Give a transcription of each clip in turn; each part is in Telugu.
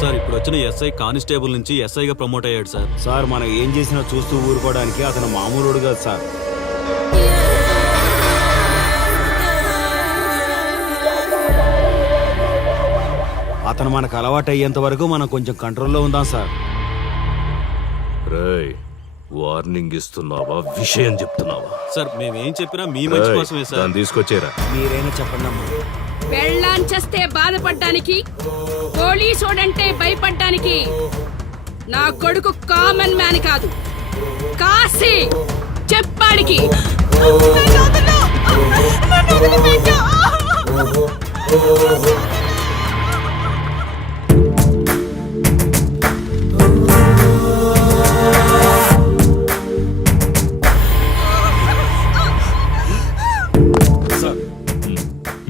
సార్ ఇప్పుడు వచ్చిన ఎస్ఐ కానిస్టేబుల్ నుంచి ఎస్ఐగా ప్రమోట్ అయ్యాడు సార్. సార్ మనం ఏం చేసినా చూస్తూ ఊరుకోవడానికి అతను మామూలుడు కాదు సార్. అతను మనకు అలవాటు అయ్యేంత వరకు మనం కొంచెం కంట్రోల్లో ఉందాం సార్. రేయ్, వార్నింగ్ ఇస్తున్నావా విషయం చెప్తున్నావా? సార్ మేమేం చెప్పినా మీ మంచి కోసమే సార్. దాన్ని తీసుకొచ్చేరా. మీరైనా చెప్పండి అమ్మా. పెళ్ళాంచేస్తే బాధపడ్డానికి, పోలీసోడంటే భయపడ్డానికి నా కొడుకు కామన్ మ్యాన్ కాదు, కాశీ చెప్పాడికి.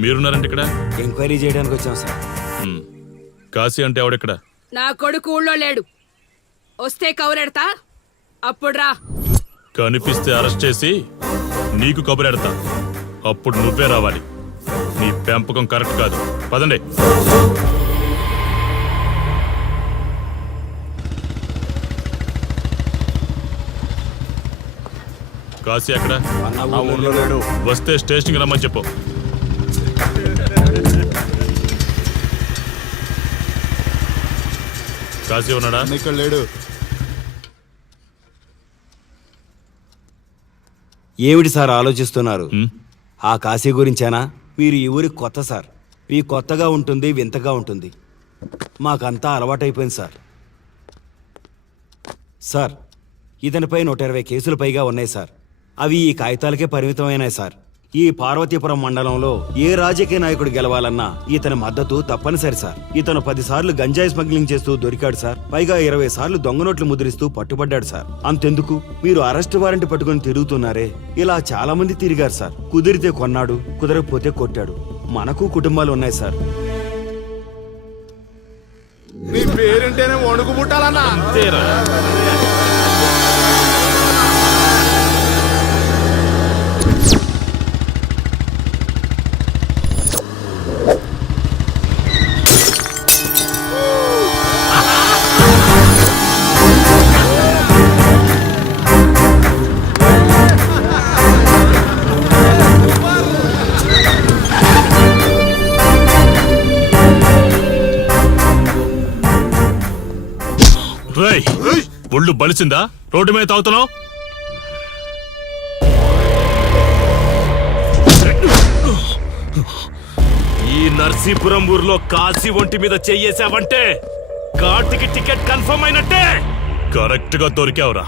మీరున్నారంటే ఇక్కడ ఎంక్వైరీ చేయడానికి వచ్చాం సార్. కాశీ అంటే ఎవడెక్కడ? నా కొడుకు ఊళ్ళో లేడు, వస్తే కౌరెడతా, అప్పుడు రా. కనిపిస్తే అరెస్ట్ చేసి నీకు కబురెడతా, అప్పుడు నువ్వే రావాలి. నీ పెంపకం కరెక్ట్ కాదు. పదండి. కాశీ ఎక్కడ? ఊర్లో లేడు. వస్తే స్టేషన్కి రమ్మని చెప్పు. కాశీ ఉన్నాడా? ఇక్కడ లేడు. ఏమిటి సార్ ఆలోచిస్తున్నారు? ఆ కాశీ గురించేనా? మీరు ఈ ఊరికి కొత్త సార్. మీ కొత్తగా ఉంటుంది, వింతగా ఉంటుంది. మాకంతా అలవాటైపోయింది సార్. సార్, ఇతనిపై 120 కేసులు పైగా ఉన్నాయి సార్. అవి ఈ కాగితాలకే పరిమితమైనాయి సార్. ఈ పార్వతీపురం మండలంలో ఏ రాజకీయ నాయకుడు గెలవాలన్నా ఇతని మద్దతు తప్పనిసరి సార్. ఇతను 10 సార్లు గంజాయి స్మగ్లింగ్ చేస్తూ దొరికాడు సార్. పైగా 20 సార్లు దొంగ నోట్లు ముద్రిస్తూ పట్టుబడ్డాడు సార్. అంతెందుకు, మీరు అరెస్ట్ వారెంట్ పట్టుకుని తిరుగుతున్నారే, ఇలా చాలా మంది తిరిగారు సార్. కుదిరితే కొన్నాడు, కుదరకపోతే కొట్టాడు. మనకు కుటుంబాలు ఉన్నాయి సార్. నీ పేరుంటేనే వణుకు పుట్టాలన్నా. రేయ్, ఒళ్ళు బలిసిందా? రోడ్డు మీద తాగుతున్నావు? ఈ నర్సీపురం ఊర్లో కాశీ ఒంటి మీద చెయ్యేసావంటే కార్తికి టికెట్ కన్ఫర్మ్ అయినట్టే. కరెక్ట్ గా దొరికావురా.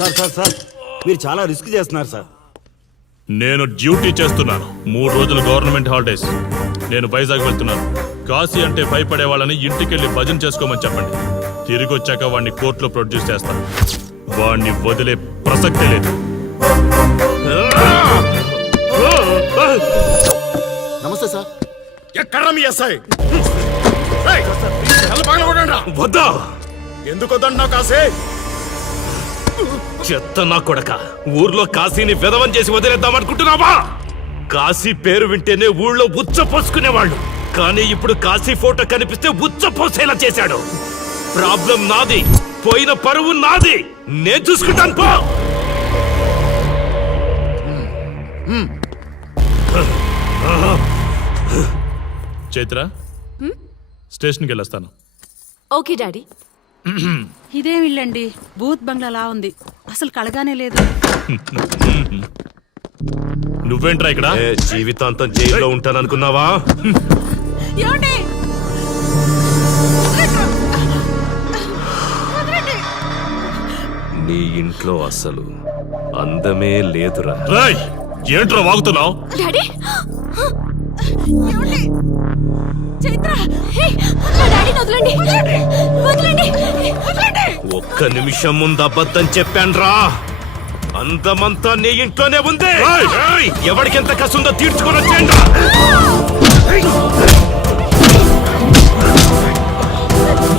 సార్ సార్ సార్, మీరు చాలా రిస్క్ చేస్తున్నారు సార్. నేను డ్యూటీ చేస్తున్నాను. 3 రోజులు గవర్నమెంట్ హాలిడేస్. నేను వైజాగ్ వెళ్తున్నాను. కాశీ అంటే భయపడే వాళ్ళని ఇంటికెళ్ళి భజన చేసుకోమని చెప్పండి. తిరిగి వచ్చాక వాడిని కోర్టులో ప్రొడ్యూస్ చేస్తాను. వాడిని వదిలే ప్రసక్తే లేదు. నమస్తే సార్. ఎక్కడ మీ ఎస్ఐ? వద్దా? ఎందుకు వద్దంటున్నావు కాశీ? చెత్త నా కొడక, ఊర్లో కాశీని విధవం చేసి వదిలేద్దామనుకుంటున్నావా? కాశీ పేరు వింటేనే ఊళ్ళో ఉచ్చ పోసుకునేవాళ్ళు, కానీ ఇప్పుడు కాశీ ఫోటో కనిపిస్తే ఉచ్చ పోసేలా చేశాడు. ప్రాబ్లం నాది, పోయిన పరువు నాది. నేను చూసుకుంటాను పో. చైత్ర, స్టేషన్కి వెళ్ళొస్తాను. Okay daddy. ఇదేం ఇల్లండి, బూత్ బంగ్లాలా ఉంది, అసలు కలగానే లేదు. నువ్వేంట్రా ఇక్కడ? జీవితాంతం జైల్లో ఉంటాననుకున్నావా? నీ ఇంట్లో అసలు అందమే లేదురా. రేయ్ ఏంట్రా వాగుతున్నావు? డాడీ ఏమండి? చైత్ర హే, నా డాడీని వదలండి వదలండి వదలండి. ఒక్క నిమిషం ముందు అబద్ధం చెప్పాన్రా. అందమంతా నీ ఇంట్లోనే ఉంది. ఏయ్, ఎవడికెంత కసుందో తీర్చుకొని వచ్చేయండి.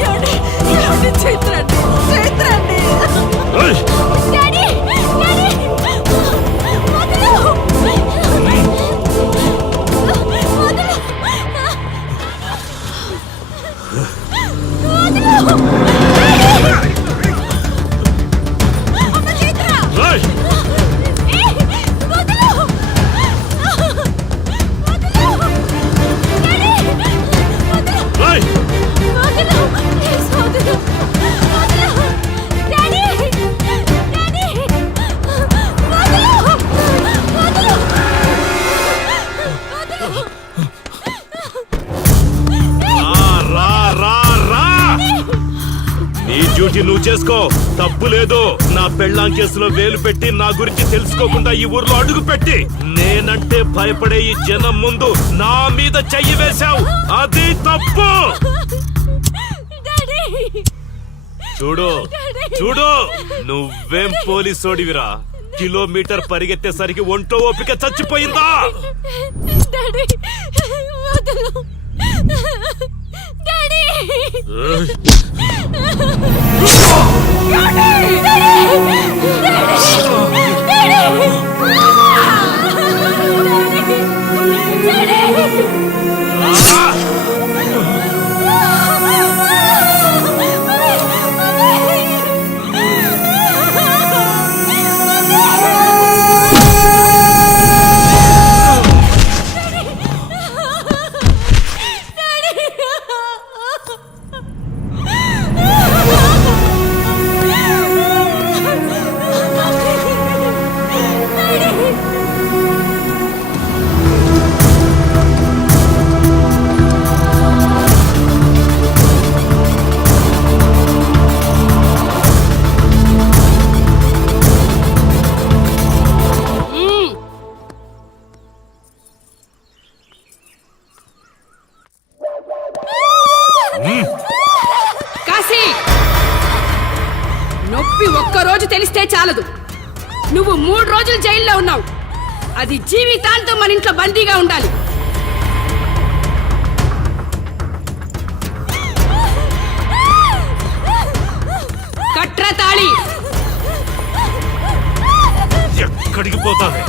ఏమండి? ఏమండి? చైత్ర అండి చైత్ర అండి. డాడీ డాడీ వదలు డ్యూటీ నువ్వు చేసుకో, తప్పు లేదు. నా పెళ్ళాం కేసులో వేలు పెట్టి నా గురించి తెలుసుకోకుండా ఈ ఊర్లో అడుగు పెట్టి నేనంటే భయపడే ఈ జనం ముందు నా మీద చెయ్యి వేశావు, అది తప్పు. చూడు చూడు, నువ్వేం పోలీసోడివిరా. కిలోమీటర్ పరిగెత్తేసరికి ఒంటో ఓపిక చచ్చిపోయిందా? డాడీ వదలు డాడీ కాశీ, నొప్పి ఒక్కరోజు తెలిస్తే చాలదు. నువ్వు 3 రోజులు జైల్లో ఉన్నావు. అది జీవితాంతం మన ఇంట్లో బందీగా ఉండాలి. కట్రా తాళి. ఎక్కడికి పోతావే?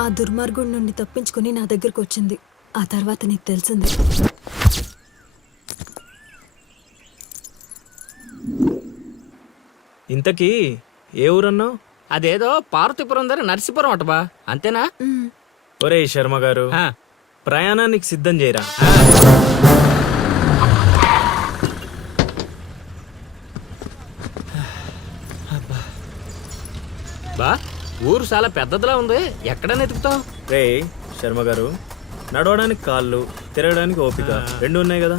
ఆ దుర్మార్గుడి నుండి తప్పించుకుని నా దగ్గరకు వచ్చింది. ఆ తర్వాత నీకు తెలిసింది. ఇంతకీ ఏ ఊరన్నావు? అదేదో పార్వతీపురం దగ్గర నరసీపురం అటబా, అంతేనా? ఒరే శర్మ గారు, ప్రయాణానికి సిద్ధం చేయరా. బా, ఊరు చాలా పెద్దదిలా ఉంది. ఎక్కడ వెతుకుతావు? రే శర్మ గారు, నడవడానికి కాళ్ళు, తిరగడానికి ఓపిక 2 ఉన్నాయి కదా.